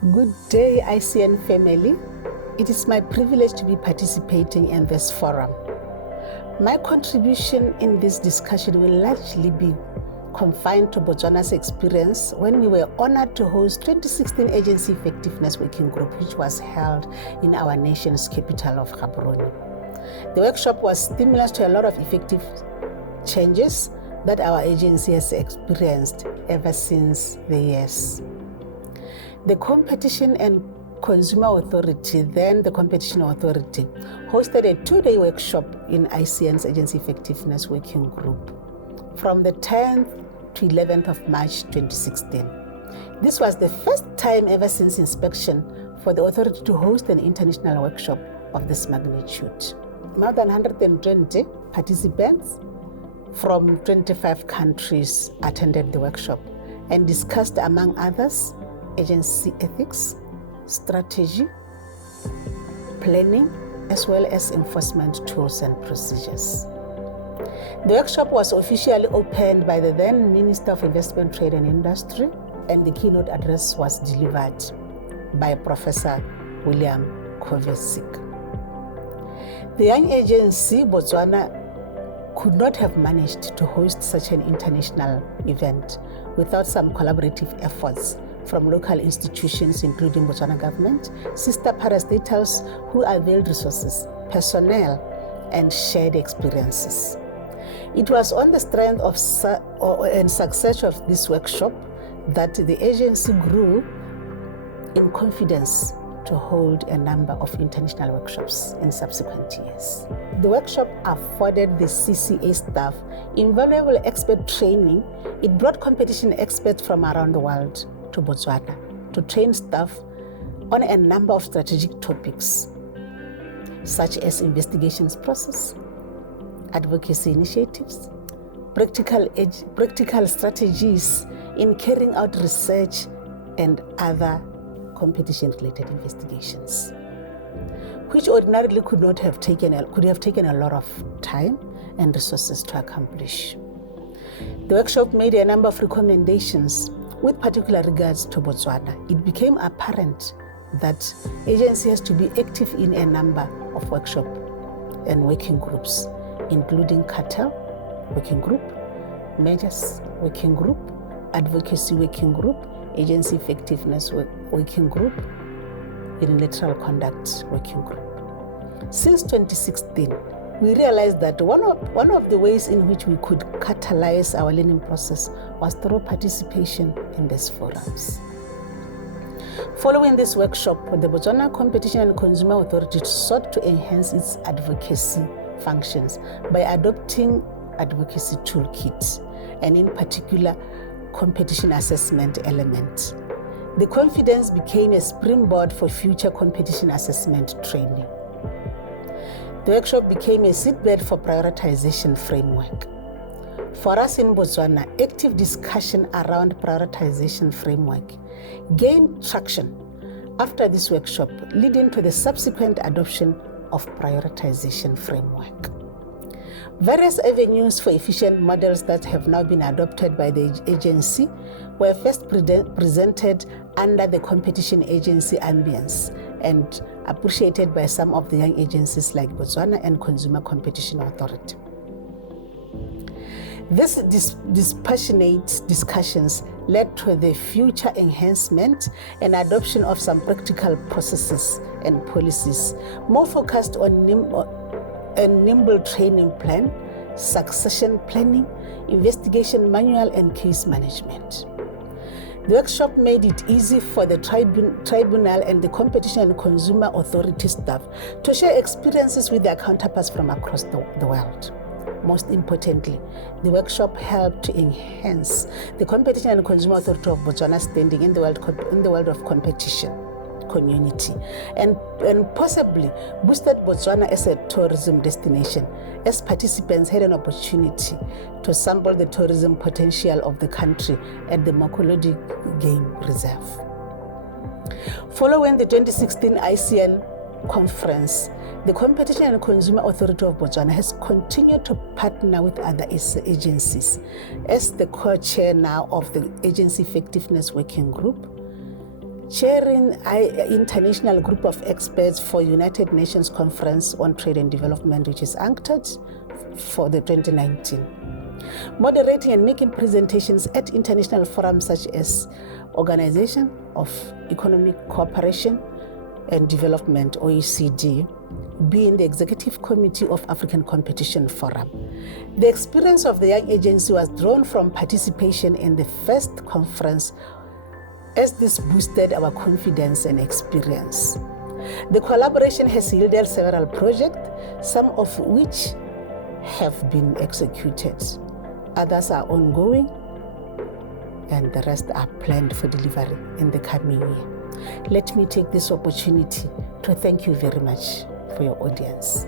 Good day, ICN family. It is my privilege to be participating in this forum. My contribution in this discussion will largely be confined to Botswana's experience when we were honored to host 2016 Agency Effectiveness Working Group, which was held in our nation's capital of Gaborone. The workshop was stimulus to a lot of effective changes that our agency has experienced ever since the years. The Competition and Consumer Authority, then the Competition Authority, hosted a 2-day workshop in ICN's Agency Effectiveness Working Group from the 10th to 11th of March 2016. This was the first time ever since inspection for the authority to host an international workshop of this magnitude. More than 120 participants from 25 countries attended the workshop and discussed, among others, agency ethics, strategy, planning, as well as enforcement tools and procedures. The workshop was officially opened by the then Minister of Investment, Trade and Industry, and the keynote address was delivered by Professor William Kovesic. The young agency, Botswana, could not have managed to host such an international event without some collaborative efforts from local institutions, including Botswana government, sister parastatals who availed resources, personnel, and shared experiences. It was on the strength of and success of this workshop that the agency grew in confidence to hold a number of international workshops in subsequent years. The workshop afforded the CCA staff invaluable expert training. It brought competition experts from around the world to Botswana to train staff on a number of strategic topics, such as investigations process, advocacy initiatives, practical strategies in carrying out research, and other competition-related investigations, which ordinarily could have taken a lot of time and resources to accomplish. The workshop made a number of recommendations with particular regards to Botswana. It became apparent that agency has to be active in a number of workshops and working groups, including cartel working group, measures working group, advocacy working group, agency effectiveness working group, unilateral conduct working group. Since 2016, we realized that one of the ways in which we could catalyze our learning process was through participation in these forums. Following this workshop, the Botswana Competition and Consumer Authority sought to enhance its advocacy functions by adopting advocacy toolkits, and in particular, competition assessment element. The confidence became a springboard for future competition assessment training. The workshop became a seedbed for prioritization framework. For us in Botswana, active discussion around prioritization framework gained traction after this workshop, leading to the subsequent adoption of prioritization framework. Various avenues for efficient models that have now been adopted by the agency were first presented under the competition agency ambience and appreciated by some of the young agencies like Botswana and Consumer Competition Authority. These dispassionate discussions led to the future enhancement and adoption of some practical processes and policies more focused on a nimble training plan, succession planning, investigation manual, and case management. The workshop made it easy for the tribunal and the Competition and Consumer Authority staff to share experiences with their counterparts from across the world. Most importantly, the workshop helped to enhance the Competition and Consumer Authority of Botswana's standing in the world of competition community, and possibly boosted Botswana as a tourism destination, as participants had an opportunity to sample the tourism potential of the country at the Makolodi Game Reserve. Following the 2016 ICN conference, the Competition and Consumer Authority of Botswana has continued to partner with other agencies as the co-chair now of the Agency Effectiveness Working Group, chairing international group of experts for United Nations Conference on Trade and Development, which is UNCTAD, for the 2019. Moderating and making presentations at international forums such as Organization of Economic Cooperation and Development, OECD, being the Executive Committee of African Competition Forum. The experience of the young agency was drawn from participation in the first conference, as this boosted our confidence and experience. The collaboration has yielded several projects, some of which have been executed. Others are ongoing, and the rest are planned for delivery in the coming year. Let me take this opportunity to thank you very much for your audience.